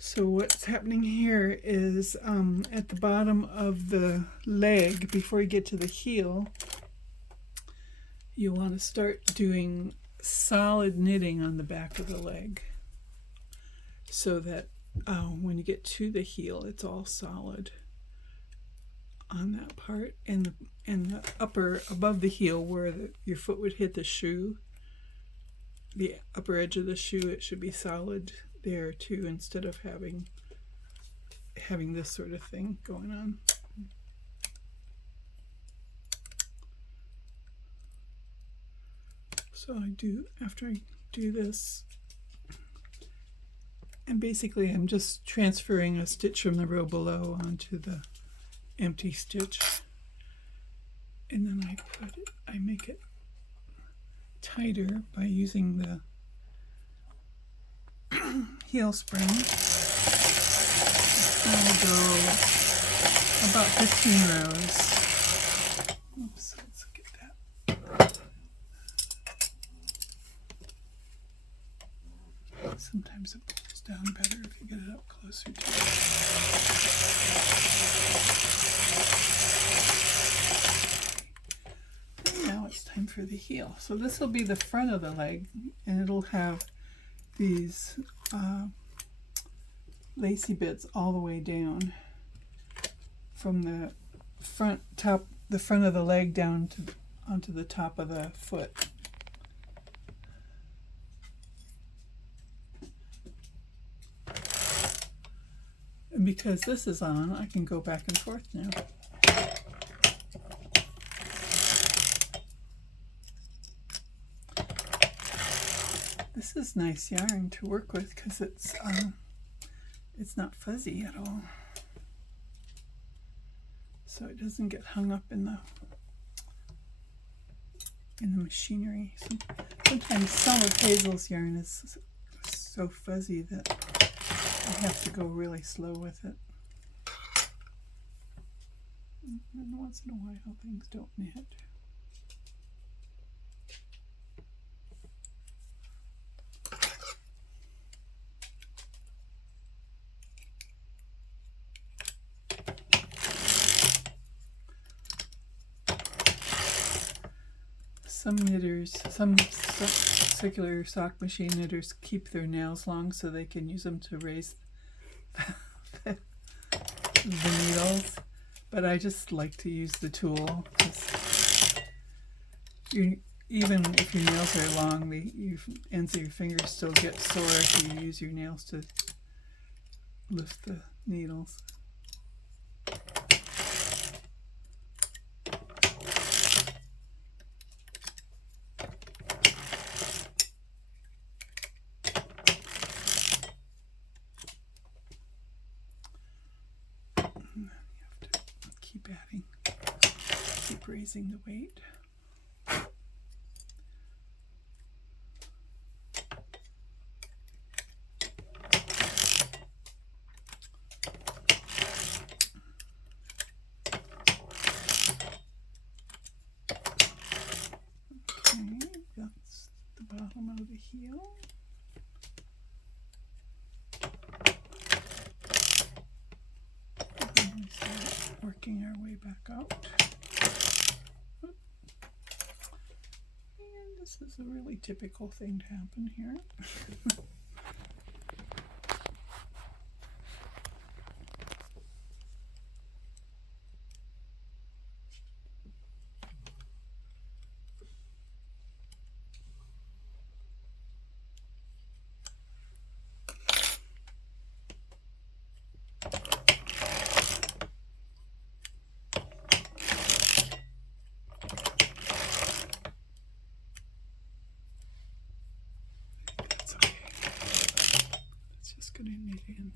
So what's happening here is at the bottom of the leg, before you get to the heel, you want to start doing solid knitting on the back of the leg so that when you get to the heel, it's all solid on that part. And the upper, above the heel, where your foot would hit the shoe, the upper edge of the shoe, it should be solid there too, instead of having this sort of thing going on. So after I do this, and basically I'm just transferring a stitch from the row below onto the empty stitch, and then I make it tighter by using the heel spring. I'll go about 15 rows. Oops, let's get that. Sometimes it pulls down better if you get it up closer to it. And now it's time for the heel. So this will be the front of the leg, and it'll have these lacy bits all the way down from the front of the leg down onto the top of the foot. And because this is on, I can go back and forth now. This is nice yarn to work with because it's not fuzzy at all, so it doesn't get hung up in the machinery. Sometimes some of Hazel's yarn is so fuzzy that I have to go really slow with it. And once in a while things don't knit. Some knitters, some circular sock machine knitters keep their nails long so they can use them to raise the needles, but I just like to use the tool because even if your nails are long, the ends of your fingers still get sore if you use your nails to lift the needles. Keep raising the weight. Okay, that's the bottom of the heel. And we start working our way back out. And this is a really typical thing to happen here. Gonna knit in.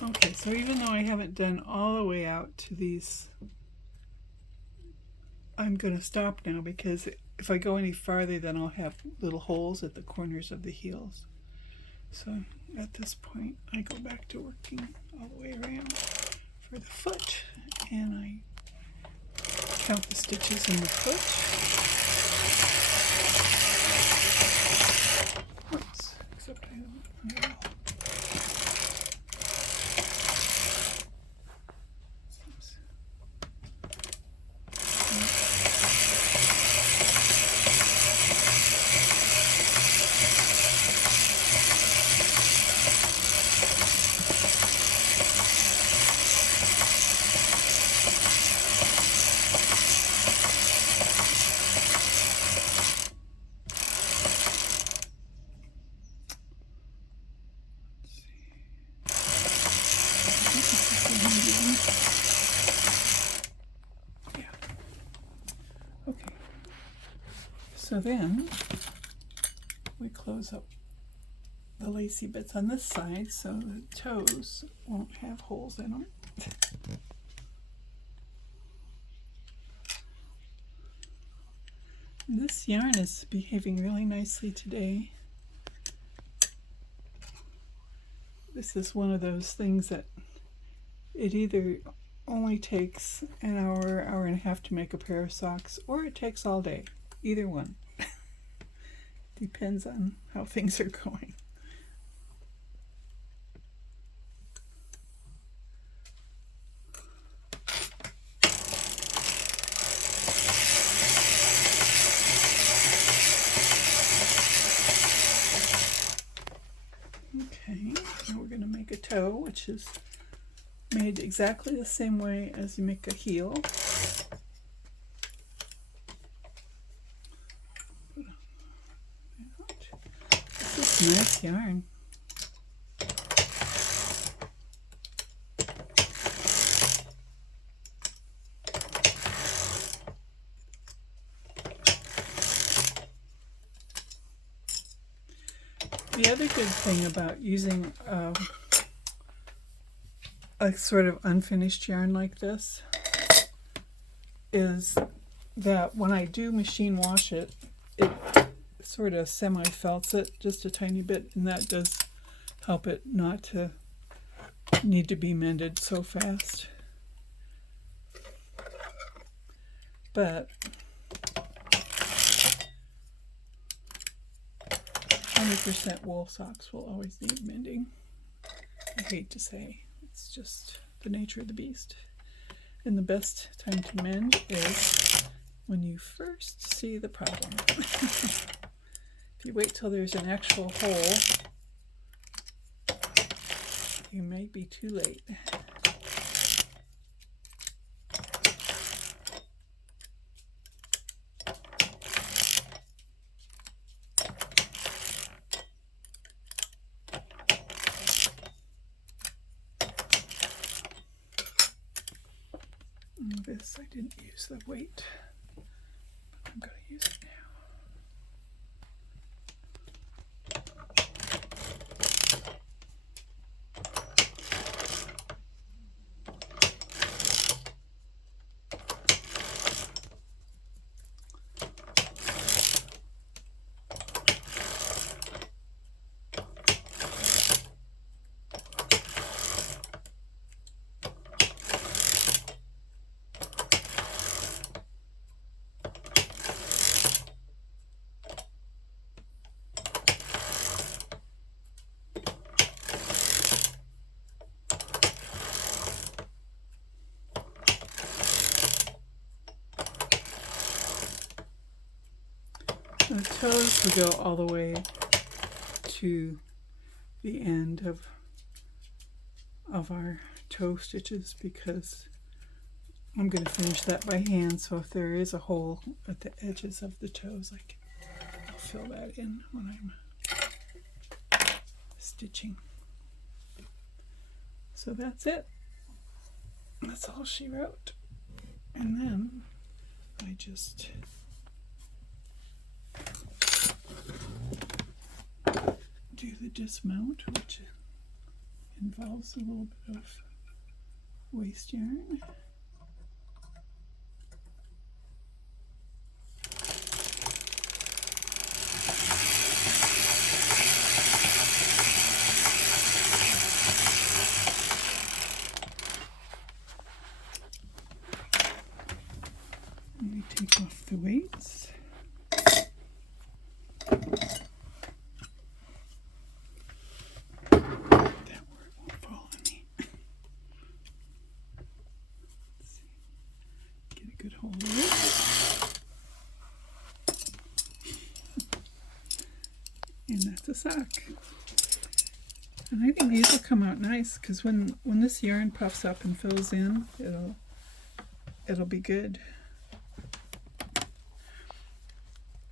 Okay, so even though I haven't done all the way out to these, I'm going to stop now because if I go any farther, then I'll have little holes at the corners of the heels. So at this point, I go back to working all the way around for the foot, and I count the stitches in the foot. Oops, except I haven't. Okay, so then we close up the lacy bits on this side so the toes won't have holes in them. This yarn is behaving really nicely today. This is one of those things that it either only takes an hour, hour and a half to make a pair of socks, or it takes all day. Either one. Depends on how things are going. Okay, now we're going to make a toe, which is made exactly the same way as you make a heel. This is nice yarn. The other good thing about using a sort of unfinished yarn like this is that when I do machine wash it, it sort of semi-felts it just a tiny bit, and that does help it not to need to be mended so fast. But 100% wool socks will always need mending. I hate to say, it's just the nature of the beast. And the best time to mend is when you first see the problem. If you wait till there's an actual hole, you may be too late. This I didn't use the weight, but I'm going to use it now. The toes will go all the way to the end of our toe stitches because I'm going to finish that by hand, so if there is a hole at the edges of the toes, I'll fill that in when I'm stitching. So that's it. That's all she wrote. And then I just do the dismount, which involves a little bit of waste yarn. And we take off the weights. Good hold of it. And that's a sock. And I think these will come out nice because when this yarn puffs up and fills in, it'll be good.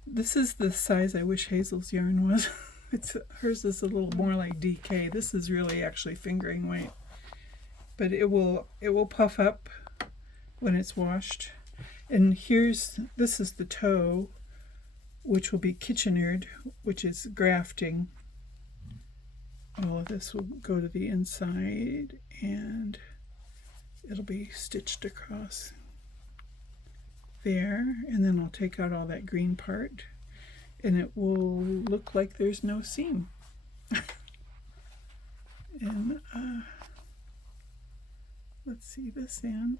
This is the size I wish Hazel's yarn was. Hers is a little more like DK. This is really actually fingering weight. But it will puff up when it's washed. And this is the toe, which will be kitchenered, which is grafting. All of this will go to the inside and it'll be stitched across there. And then I'll take out all that green part and it will look like there's no seam. And let's see this end.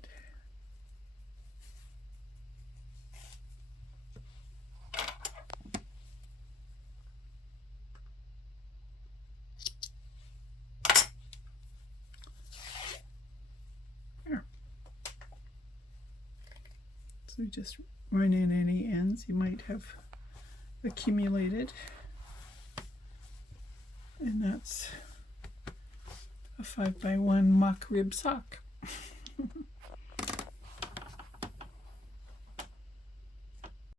So just run in any ends you might have accumulated. And that's a 5x1 mock rib sock.